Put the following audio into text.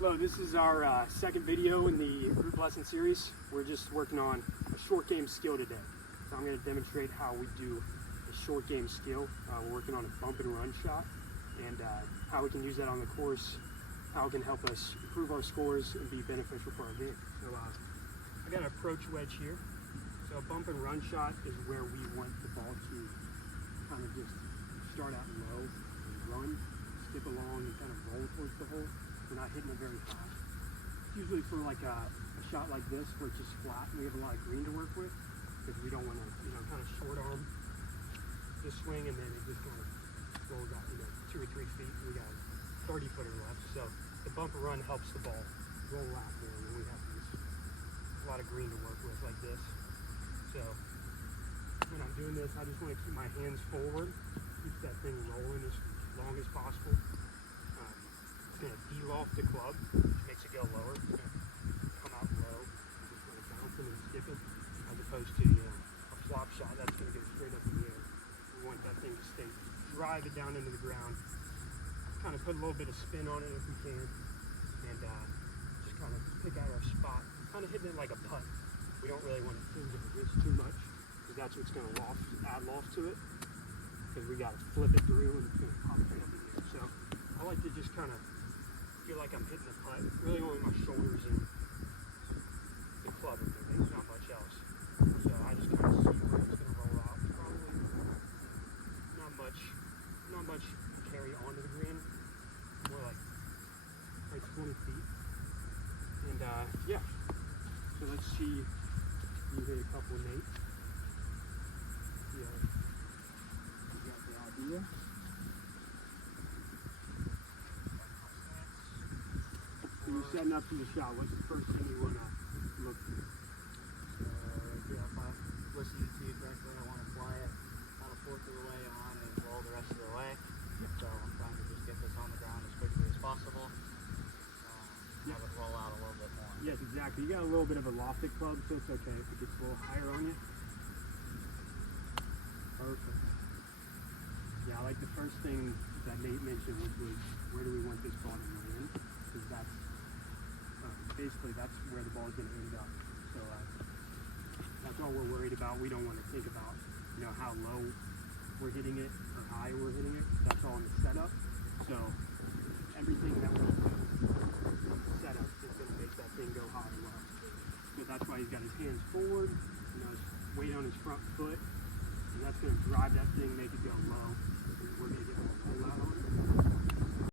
Hello, this is our second video in the group lesson series. We're just working on a short game skill today. So I'm going to demonstrate how we do a short game skill. We're working on a bump and run shot and how we can use that on the course, how it can help us improve our scores and be beneficial for our game. So I got an approach wedge here. So a bump and run shot is where we want the ball to kind of just start out low and run, skip along and kind of roll towards the hole. We're not hitting it very high. It's usually for like a shot like this where it's just flat and we have a lot of green to work with because we don't want to, kind of short arm the swing and then it just kind of rolls out, 2 or 3 feet and we got a 30-footer left. So the bump and run helps the ball roll out more when we have a lot of green to work with like this. So when I'm doing this, I just want to keep my hands forward, keep that thing rolling as long as possible. It's going to de-loft the club, which makes it go lower. It's going to come out low, and just kind of bouncing and skipping, as opposed to a flop shot that's going to go straight up in the air. We want that thing to stay, drive it down into the ground, kind of put a little bit of spin on it if we can, and just kind of pick out our spot, kind of hitting it like a putt. We don't really want to hinge at the wrist too much, because that's what's going to add loft to it, because we got to flip it through and it's going to pop right up in the air. So I like to just kind of feel like I'm hitting a putt, really only my shoulders and the club are moving, not much else. So I just kind of see where it's going to roll out. Probably not much carry onto the green, more like 20 feet. And yeah, so let's see you hit a couple, Nate. Yeah, you got the idea. When you're setting up to the shot, what's the first thing you want to look for? If I listen to you correctly, I want to fly it about a fourth of the way on and roll the rest of the way. So I'm trying to just get this on the ground as quickly as possible. Have it roll out a little bit more. Yes, exactly. You got a little bit of a lofted club, so it's okay if it gets a little higher on you. Perfect. Yeah, I like the first thing that Nate mentioned, which was where do we want this ball to land? Because that's basically that's where the ball is going to end up. So that's all we're worried about. We don't want to think about how low we're hitting it or high we're hitting it. That's all in the setup. So everything that we do in the setup is going to make that thing go high and low. So that's why he's got his hands forward, his weight on his front foot, and that's going to drive that thing, make it go low. We're going to